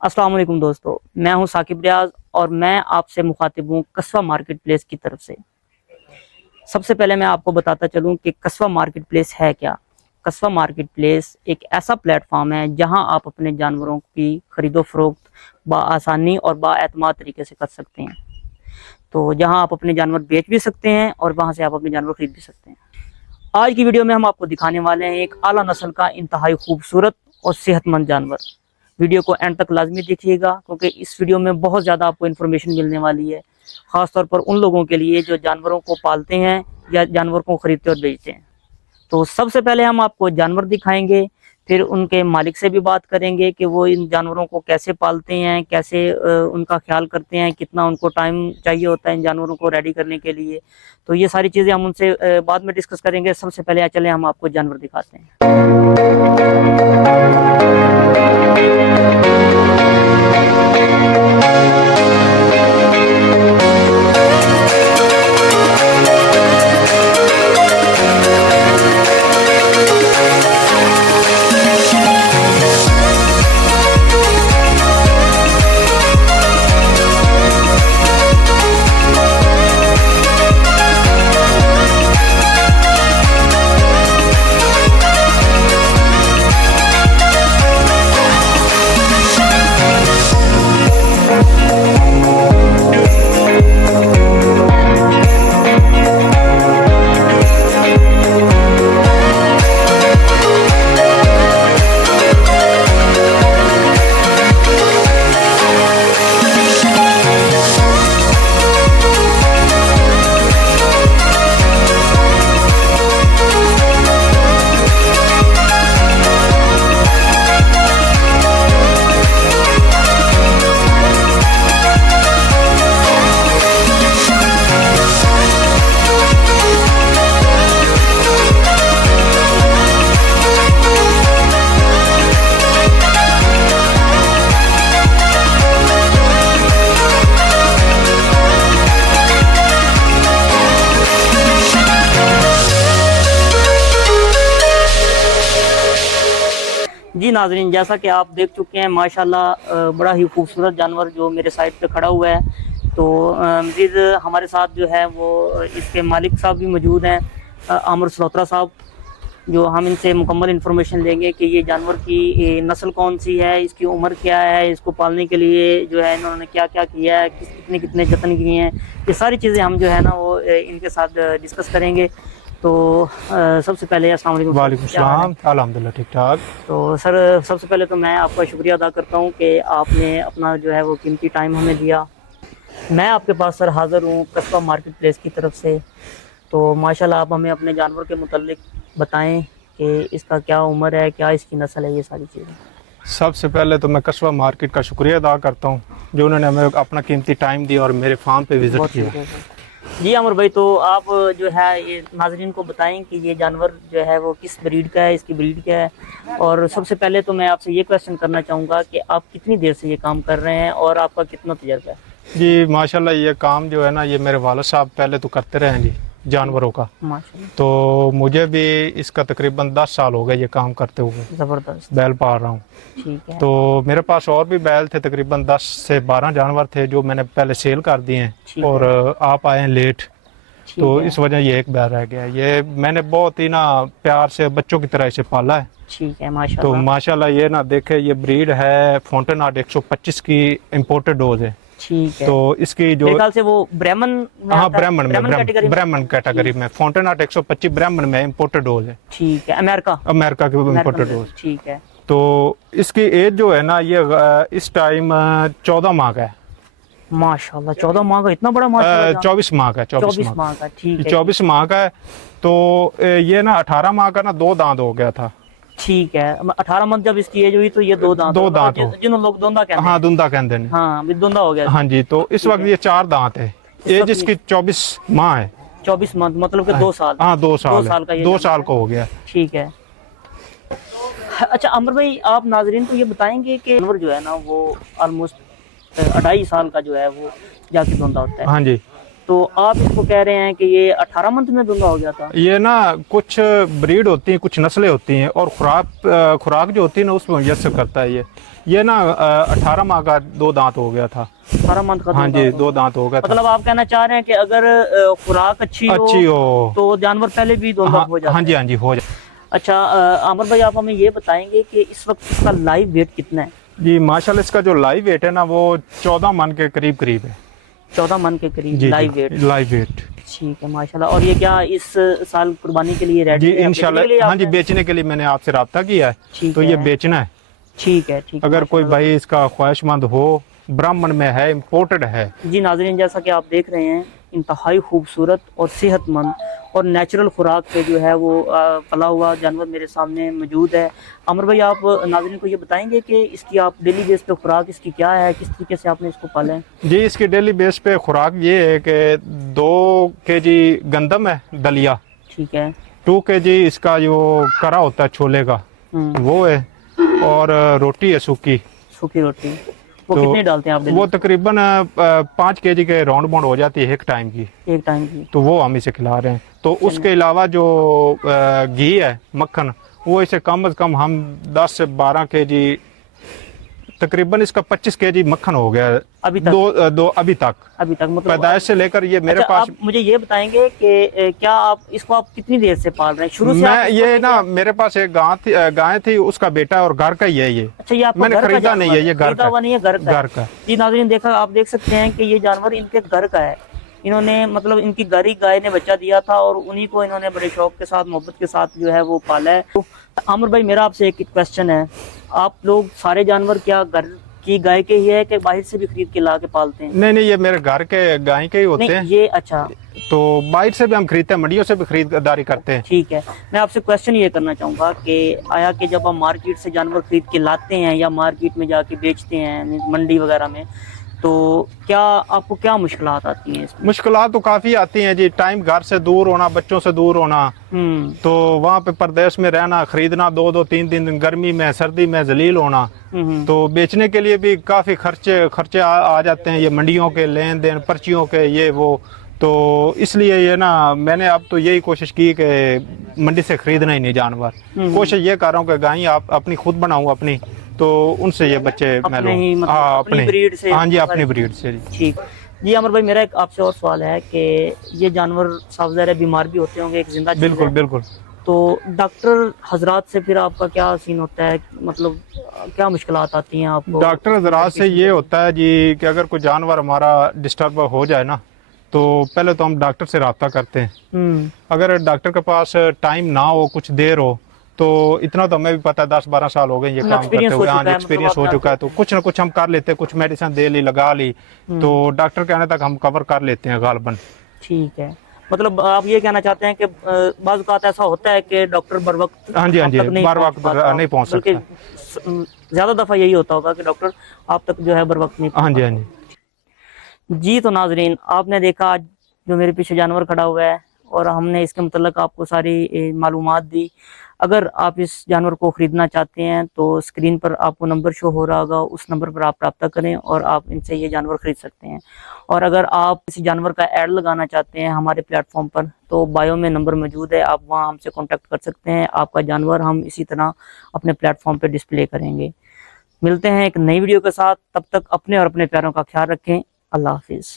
अस्सलाम वालेकुम दोस्तों, मैं हूं साकिब रियाज और मैं आपसे मुखातिब हूं कस्बा मार्केट प्लेस की तरफ से। सबसे पहले मैं आपको बताता चलूं कि कस्बा मार्केट प्लेस है क्या। कस्बा मार्केट प्लेस एक ऐसा प्लेटफॉर्म है जहां आप अपने जानवरों की खरीदो फरोख्त बआसानी और बाएतमाद तरीके से कर सकते हैं। तो जहां आप अपने जानवर बेच भी सकते हैं और वहां से आप अपने जानवर खरीद भी सकते हैं। आज की वीडियो में हम आपको दिखाने वाले हैं एक आला नस्ल का इंतहाई खूबसूरत और सेहतमंद जानवर। वीडियो को एंड तक लाजमी देखिएगा क्योंकि इस वीडियो में बहुत ज़्यादा आपको इन्फॉर्मेशन मिलने वाली है, ख़ास तौर पर उन लोगों के लिए जो जानवरों को पालते हैं या जानवर को ख़रीदते और बेचते हैं। तो सबसे पहले हम आपको जानवर दिखाएंगे, फिर उनके मालिक से भी बात करेंगे कि वो इन जानवरों को कैसे पालते हैं, कैसे उनका ख्याल करते हैं, कितना उनको टाइम चाहिए होता है इन जानवरों को रेडी करने के लिए। तो ये सारी चीज़ें हम उनसे बाद में डिस्कस करेंगे। सबसे पहले चले हम आपको जानवर दिखाते हैं। जी नाजरीन, जैसा कि आप देख चुके हैं माशाल्लाह बड़ा ही खूबसूरत जानवर जो मेरे साइड पे खड़ा हुआ है। तो मज़ीद हमारे साथ जो है वो इसके मालिक साहब भी मौजूद हैं, आमिर सलोत्रा साहब, जो हम इनसे मुकम्मल इन्फॉर्मेशन लेंगे कि ये जानवर की नस्ल कौन सी है, इसकी उम्र क्या है, इसको पालने के लिए जो है इन्होंने क्या क्या किया है, कितने कितने जतन किए हैं, ये सारी चीज़ें हम जो है ना वो इनके साथ डिस्कस करेंगे। तो सबसे पहले अस्सलाम वालेकुम। वालेकुम सलाम, अल्हम्दुलिल्लाह ठीक ठाक। तो सर सबसे पहले तो मैं आपका शुक्रिया अदा करता हूँ कि आपने अपना जो है वो कीमती टाइम हमें दिया। मैं आपके पास सर हाज़िर हूँ कस्बा मार्केट प्लेस की तरफ से। तो माशाल्लाह आप हमें अपने जानवर के मुतालिक बताएं कि इसका क्या उम्र है, क्या इसकी नस्ल है, ये सारी चीज़ें। सबसे पहले तो मैं कस्बा मार्केट का शुक्रिया अदा करता हूँ जो उन्होंने हमें अपना कीमती टाइम दिया और मेरे फार्म पे विजिट किया। जी अमर भाई, तो आप जो है ये नाजरीन को बताएं कि ये जानवर जो है वो किस ब्रीड का है, इसकी ब्रीड क्या है। और सबसे पहले तो मैं आपसे ये क्वेश्चन करना चाहूँगा कि आप कितनी देर से ये काम कर रहे हैं और आपका कितना तजर्बा है। जी माशाल्लाह, ये काम जो है ना ये मेरे वालिद साहब पहले तो करते रहे हैं जी जानवरों का। माशाल्लाह। तो मुझे भी इसका तकरीबन 10 साल हो गए ये काम करते हुए, ज़बरदस्त। बैल पाल रहा हूँ। ठीक है। तो मेरे पास और भी बैल थे, तकरीबन 10 से 12 जानवर थे जो मैंने पहले सेल कर दिए हैं और आप आए हैं लेट, तो इस वजह ये एक बैल रह गया। ये मैंने बहुत ही ना प्यार से बच्चों की तरह इसे पाला है। ठीक है माशाल्लाह। तो माशाल्लाह ये ना देखे, ये ब्रीड है फाउंटेनहार्ड 125 की इम्पोर्टेड डोज है। ठीक है। तो इसकी जो ख्याल से वो ब्राह्मण में, हाँ ब्राह्मण कैटेगरी में फाउंटेनहार्ड 125 ब्राह्मण में इम्पोर्टेड डोज है। ठीक है। अमेरिका की इम्पोर्टेड डोज। ठीक है। तो इसकी एज जो है ना ये इस टाइम 14 माह का है। माशाल्लाह 14 माह का, इतना बड़ा माशाल्लाह। 24 माह का, 24 माह का। ठीक है। 24 माह का है। तो ये ना 18 माह का ना 2 दांत हो गया था। ठीक है। 18 मंथ जब इसकी एज हुई तो ये 2 दांत हो, जिन्होंने लोग दोंदा कहते हैं। हाँ दुंदा कहते हैं। हाँ दोंदा हो गया। हाँ जी। तो इस वक्त ये 4 दांत है। एज इसकी 24 माह है। 24 मंथ मतलब कि 2 साल। हाँ 2 साल का, 2 साल का हो गया। ठीक है। अच्छा अमर भाई, आप नाजरीन को ये बताएंगे कि जानवर जो है ना वो ऑलमोस्ट 2.5 साल का जो है वो जाके दोंदा होता है। हाँ जी। तो आप इसको कह रहे हैं कि ये 18 मंथ में दूंगा हो गया था? ये ना कुछ ब्रीड होती है, कुछ नस्लें होती हैं, और खुराक जो होती है ना उसमें मुयस्सर करता है ये ना 18 माह का 2 दांत हो गया था। 18 मंथ का? हाँ जी, 2 दांत हो गया था। मतलब आप कहना चाह रहे हैं कि अगर खुराक अच्छी हो तो जानवर पहले भी दो दांत हो जाता है? हाँ जी, हाँ जी, हो जाए। अच्छा आमिर भाई, आप हमें ये बताएंगे कि इस वक्त इसका लाइव वेट कितना है? जी माशाल्लाह, इसका जो लाइव वेट है ना वो 14 मन के करीब करीब है। 14 मन के करीब जी, लाइव वेट? Live wait. ठीक है माशाल्लाह। और ये क्या इस साल कुर्बानी के लिए रेडी जी है? इंशाल्लाह, हाँ जी, बेचने के लिए मैंने आपसे रब्ता किया है, तो ये बेचना है। ठीक है, ठीक है। अगर कोई भाई इसका ख्वाहिशमंद हो, ब्राह्मण में है, इम्पोर्टेड है। जी नाज़रीन, जैसा कि आप देख रहे हैं, इंतहाई खूबसूरत और सेहतमंद और नेचुरल खुराक पे जो है वो पला हुआ जानवर मेरे सामने मौजूद है। अमर भाई, आप नाज़रीन को ये बताएंगे कि इसकी आप डेली बेस पे खुराक इसकी क्या है, किस तरीके से आपने इसको पाला है? जी, इसकी डेली बेस पे खुराक ये है कि 2 kg गंदम है, दलिया। ठीक है। 2 kg इसका जो करा होता है छोले का, वो है, और रोटी है सूखी रोटी। वो तो कितनी डालते हैं आप? वो तकरीबन 5 kg के राउंड बाउंड हो जाती है एक टाइम की, तो वो हम इसे खिला रहे हैं। तो उसके अलावा जो घी है, मक्खन, वो इसे कम से कम हम 10 से 12 kg, तकरीबन इसका 25 kg मक्खन हो गया अभी तक? अभी तक मतलब पैदाइश से लेकर ये मेरे पास। आप मुझे ये बताएंगे कि क्या आप कितनी देर से पाल रहे हैं? शुरू से? मैं ये ना, मेरे पास एक गाय थी, उसका बेटा, और घर का ही है ये। अच्छा, ये आपका मैंने खरीदा नहीं है, ये घर का। जी नाज़रीन, आप देख सकते हैं कि ये जानवर इनके घर का है। इन्होंने मतलब इनकी घर ही गाय ने बच्चा दिया था और उन्हीं को इन्होंने बड़े शौक के साथ, मोहब्बत के साथ जो है वो पाला है। तो आमिर भाई, मेरा आपसे एक क्वेश्चन है, आप लोग सारे जानवर क्या घर की गाय के ही है कि बाहर से भी खरीद के ला के पालते हैं? नहीं, ये मेरे घर के गाय के ही होते हैं ये। अच्छा, तो बाहर से भी हम खरीदते हैं, मंडियों से भी खरीदारी करते हैं। ठीक है। मैं आपसे क्वेश्चन ये करना चाहूँगा कि आया कि जब आप मार्केट से जानवर खरीद के लाते हैं या मार्केट में जाके बेचते हैं मंडी वगैरह में, तो क्या आपको क्या मुश्किलात आती हैं इसमें? मुश्किलात तो काफ़ी आती हैं जी। टाइम, घर से दूर होना, बच्चों से दूर होना, तो वहाँ पे परदेश में रहना, खरीदना 2-2, 3-3 दिन, गर्मी में, सर्दी में जलील होना, तो बेचने के लिए भी काफ़ी खर्चे आ जाते हैं, ये मंडियों के लेन देन, पर्चियों के, ये वो। तो इसलिए ये ना, मैंने अब तो यही कोशिश की कि मंडी से खरीदना ही नहीं जानवर। कोशिश ये कर रहा हूँ कि गाय आप अपनी खुद बनाऊँ अपनी, तो उनसे ये बच्चे मैं लूं। अपनी ब्रीड से? हाँ जी, अपनी ब्रीड से। ठीक जी। अमर भाई, मेरा एक आपसे और सवाल है कि ये जानवर साफ ज़ाहिर है बीमार भी होते होंगे, एक जिंदा चीज़ है। बिल्कुल। तो डॉक्टर हजरात से फिर आपका क्या सीन होता है, मतलब क्या मुश्किलात आती हैं आपको? डॉक्टर हजरात से ये होता है जी कि अगर कोई जानवर हमारा डिस्टर्ब हो जाए ना, तो पहले तो हम डॉक्टर से रब्ता करते हैं। अगर डॉक्टर के पास टाइम ना हो, कुछ देर हो, तो इतना तो हमें भी पता है, 10-12 साल हो गए ये काम करते हुए, एक्सपीरियंस हो चुका है, तो कुछ ना कुछ हम कर लेते हैं, कुछ मेडिसिन दे ली, लगा ली, तो डॉक्टर के आने तक हम कवर कर लेते हैं गालबन। ठीक है, मतलब आप ये कहना चाहते हैं कि बाज़ औक़ात ऐसा होता है कि डॉक्टर बर वक्त, हाँ जी, बर वक्त नहीं पहुँच सकता। ज़्यादा दफ़ा यही होता होगा कि डॉक्टर आप तक जो है बर वक्त नहीं। हाँ जी। जी, तो नाजरीन, आपने देखा आज जो मेरे पीछे जानवर खड़ा हुआ है और हमने इसके मुतल्लिक़ आपको सारी मालूमात दी। अगर आप इस जानवर को ख़रीदना चाहते हैं तो स्क्रीन पर आपको नंबर शो हो रहा होगा, उस नंबर पर आप रब्ता करें और आप इनसे ये जानवर ख़रीद सकते हैं। और अगर आप किसी जानवर का ऐड लगाना चाहते हैं हमारे प्लेटफॉर्म पर, तो बायो में नंबर मौजूद है, आप वहाँ हमसे कॉन्टैक्ट कर सकते हैं। आपका जानवर हम इसी तरह अपने प्लेटफॉर्म पर डिस्प्ले करेंगे। मिलते हैं एक नई वीडियो के साथ, तब तक अपने और अपने प्यारों का ख्याल रखें। अल्लाह हाफिज़।